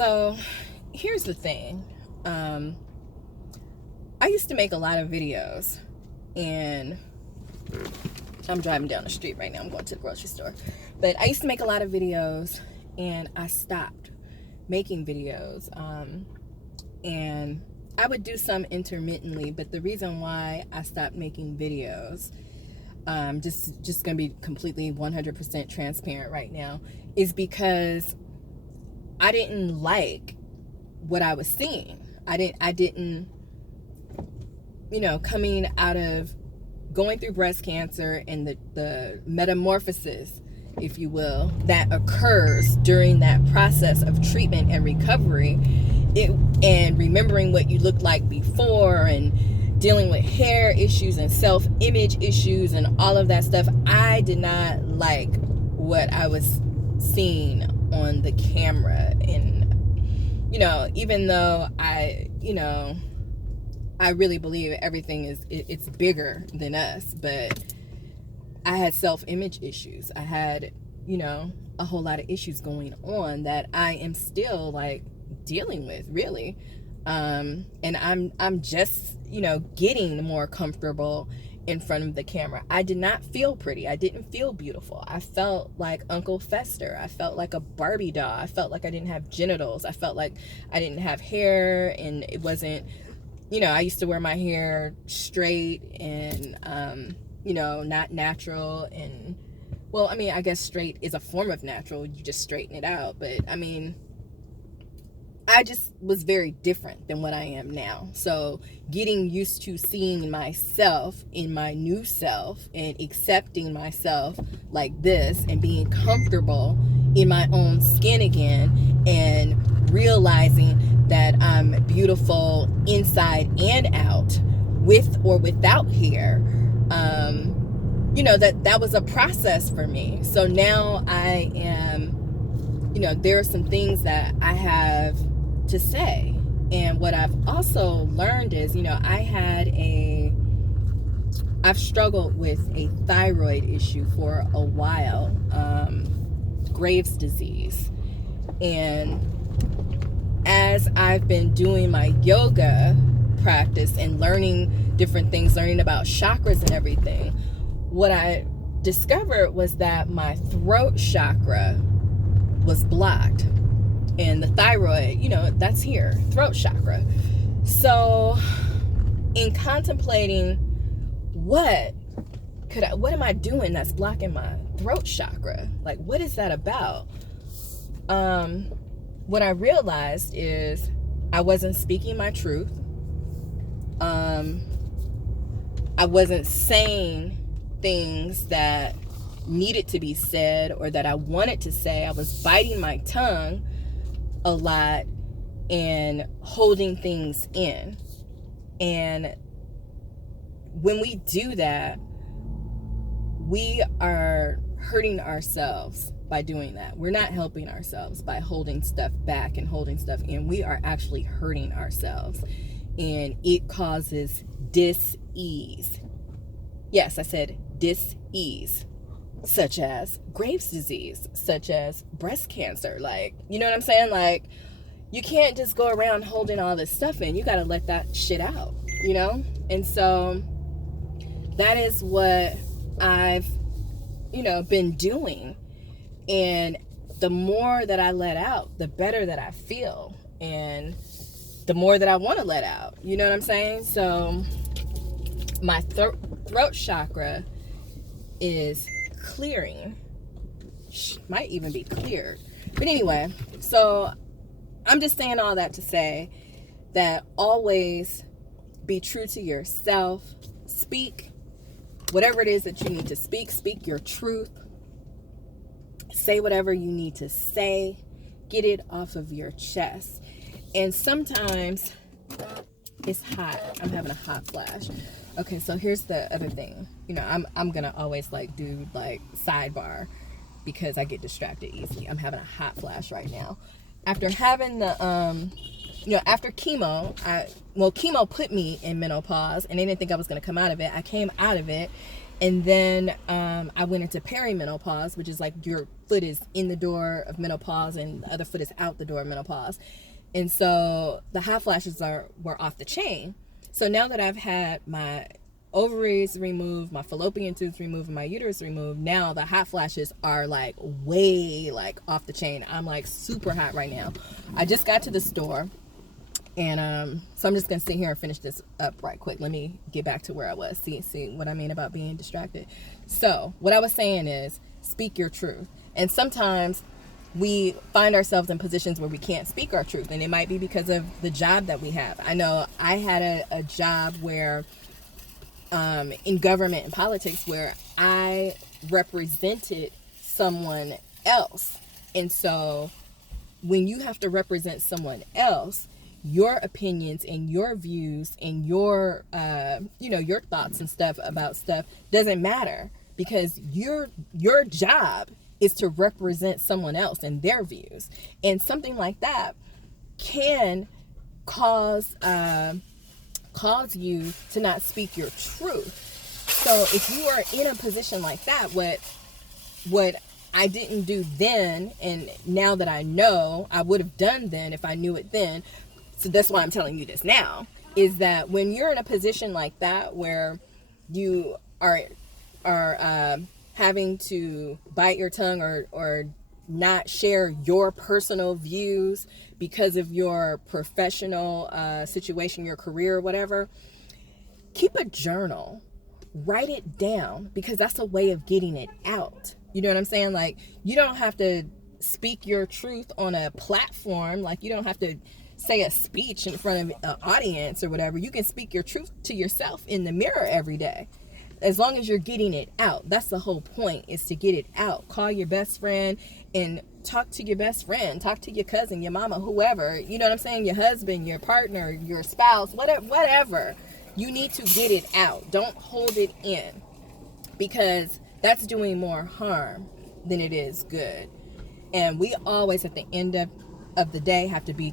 So here's the thing. I used to make a lot of videos, and I'm driving down the street right now. I'm going to the grocery store. But I used to make a lot of videos, and I stopped making videos. And I would do some intermittently, but the reason why I stopped making videos, just going to be completely 100% transparent right now, is because I didn't like what I was seeing. I didn't, coming out of going through breast cancer and the metamorphosis, if you will, that occurs during that process of treatment and recovery, and remembering what you looked like before, and dealing with hair issues and self-image issues and all of that stuff, I did not like what I was seeing on the camera. And even though I really believe everything it's bigger than us, but I had self-image issues. I had, a whole lot of issues going on that I am still like dealing with, really. And I'm just, getting more comfortable in front of the camera. I did not feel pretty. I didn't feel beautiful. I felt like Uncle Fester. I felt like a Barbie doll. I felt like I didn't have genitals. I felt like I didn't have hair, and it wasn't, I used to wear my hair straight and, not natural. And, well, I mean, I guess straight is a form of natural. You just straighten it out. But, I mean, I just was very different than what I am now. So getting used to seeing myself in my new self and accepting myself like this and being comfortable in my own skin again, and realizing that I'm beautiful inside and out, with or without hair, that was a process for me. So now I am, there are some things that I have to say. And what I've also learned is, I've struggled with a thyroid issue for a while, Graves' disease. And as I've been doing my yoga practice and learning different things, learning about chakras and everything, what I discovered was that my throat chakra was blocked. And the thyroid, that's here, throat chakra. So in contemplating what am I doing that's blocking my throat chakra? Like, what is that about? What I realized is I wasn't speaking my truth. I wasn't saying things that needed to be said or that I wanted to say. I was biting my tongue a lot and holding things in. And when we do that, we are hurting ourselves by doing that. We're not helping ourselves by holding stuff back and holding stuff in. We are actually hurting ourselves, and it causes dis-ease. Yes, I said dis-ease, such as Graves' disease, such as breast cancer. Like, you know what I'm saying? Like, you can't just go around holding all this stuff in. You got to let that shit out, And so that is what I've, been doing. And the more that I let out, the better that I feel. And the more that I want to let out. You know what I'm saying? So my throat chakra is clearing. Might even be cleared. But anyway, so I'm just saying all that to say that always be true to yourself. Speak whatever it is that you need to speak. Speak your truth. Say whatever you need to say. Get it off of your chest. And sometimes it's hot. I'm having a hot flash. Okay, so here's the other thing. I'm gonna always do sidebar because I get distracted easily. I'm having a hot flash right now. After having the after chemo, chemo put me in menopause, and they didn't think I was gonna come out of it. I came out of it, And then I went into perimenopause, which is like your foot is in the door of menopause and the other foot is out the door of menopause. And so the hot flashes were off the chain. So now that I've had my ovaries removed, my fallopian tubes removed, and my uterus removed, now the hot flashes are like way like off the chain. I'm like super hot right now. I just got to the store. And so I'm just going to sit here and finish this up right quick. Let me get back to where I was. See what I mean about being distracted. So what I was saying is speak your truth. And sometimes we find ourselves in positions where we can't speak our truth. And it might be because of the job that we have. I know I had a job where in government and politics where I represented someone else. And so when you have to represent someone else, your opinions and your views and your your thoughts and stuff about stuff doesn't matter, because your job is to represent someone else and their views. And something like that can cause you to not speak your truth. So if you are in a position like that, what I didn't do then, and now that I know, I would have done then if I knew it then. So that's why I'm telling you this now, is that when you're in a position like that where you are having to bite your tongue or not share your personal views because of your professional situation, your career or whatever, keep a journal. Write it down, because that's a way of getting it out. You know what I'm saying? Like, you don't have to speak your truth on a platform. Like, you don't have to say a speech in front of an audience or whatever. You can speak your truth to yourself in the mirror every day, as long as you're getting it out. That's the whole point, is to get it out. Call your best friend and talk to your best friend. Talk to your cousin, your mama, whoever. You know what I'm saying? Your husband, your partner, your spouse, whatever. You need to get it out. Don't hold it in, because that's doing more harm than it is good. And we always, at the end of the day, have to be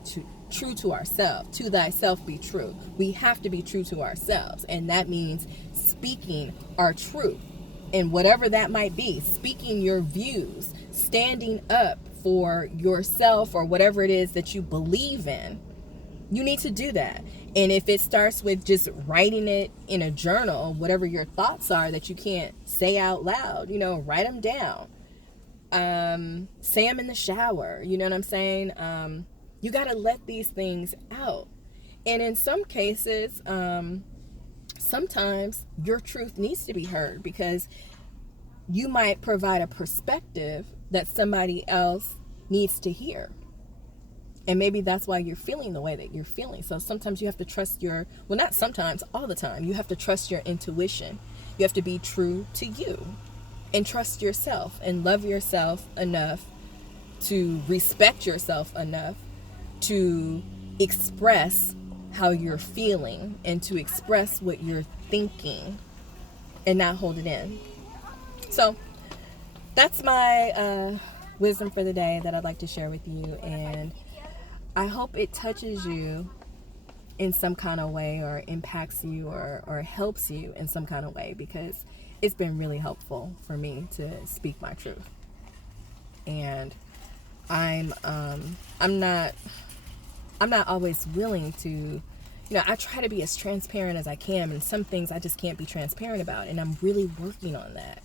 true to ourselves. To thyself be true. We have to be true to ourselves. And that means speaking our truth. And whatever that might be, speaking your views, standing up for yourself or whatever it is that you believe in. You need to do that. And if it starts with just writing it in a journal, whatever your thoughts are that you can't say out loud, write them down. Say them in the shower. You know what I'm saying? You got to let these things out. And in some cases, sometimes your truth needs to be heard, because you might provide a perspective that somebody else needs to hear. And maybe that's why you're feeling the way that you're feeling. So sometimes you have to trust not sometimes, all the time, you have to trust your intuition. You have to be true to you and trust yourself and love yourself enough to respect yourself enough to express how you're feeling and to express what you're thinking and not hold it in. So that's my wisdom for the day that I'd like to share with you. And I hope it touches you in some kind of way, or impacts you, or helps you in some kind of way, because it's been really helpful for me to speak my truth. And I'm not always willing to, I try to be as transparent as I can, and some things I just can't be transparent about, and I'm really working on that.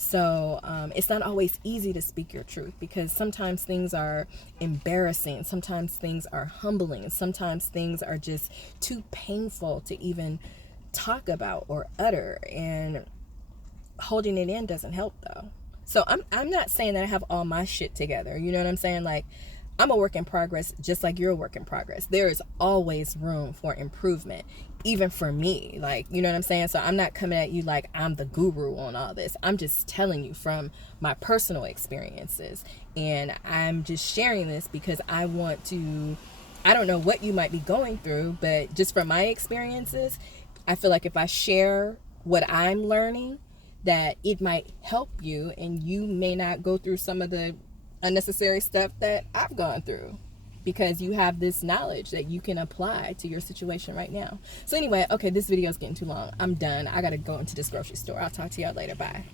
So it's not always easy to speak your truth, because sometimes things are embarrassing, sometimes things are humbling, and sometimes things are just too painful to even talk about or utter, and holding it in doesn't help though. So I'm not saying that I have all my shit together. You know what I'm saying? Like, I'm a work in progress, just like you're a work in progress. There is always room for improvement, even for me. Like, you know what I'm saying? So I'm not coming at you like I'm the guru on all this. I'm just telling you from my personal experiences. And I'm just sharing this because I don't know what you might be going through, but just from my experiences, I feel like if I share what I'm learning, that it might help you, and you may not go through some of the unnecessary stuff that I've gone through, because you have this knowledge that you can apply to your situation right now. So anyway, okay, this video is getting too long. I'm done. I gotta go into this grocery store. I'll talk to y'all later. Bye.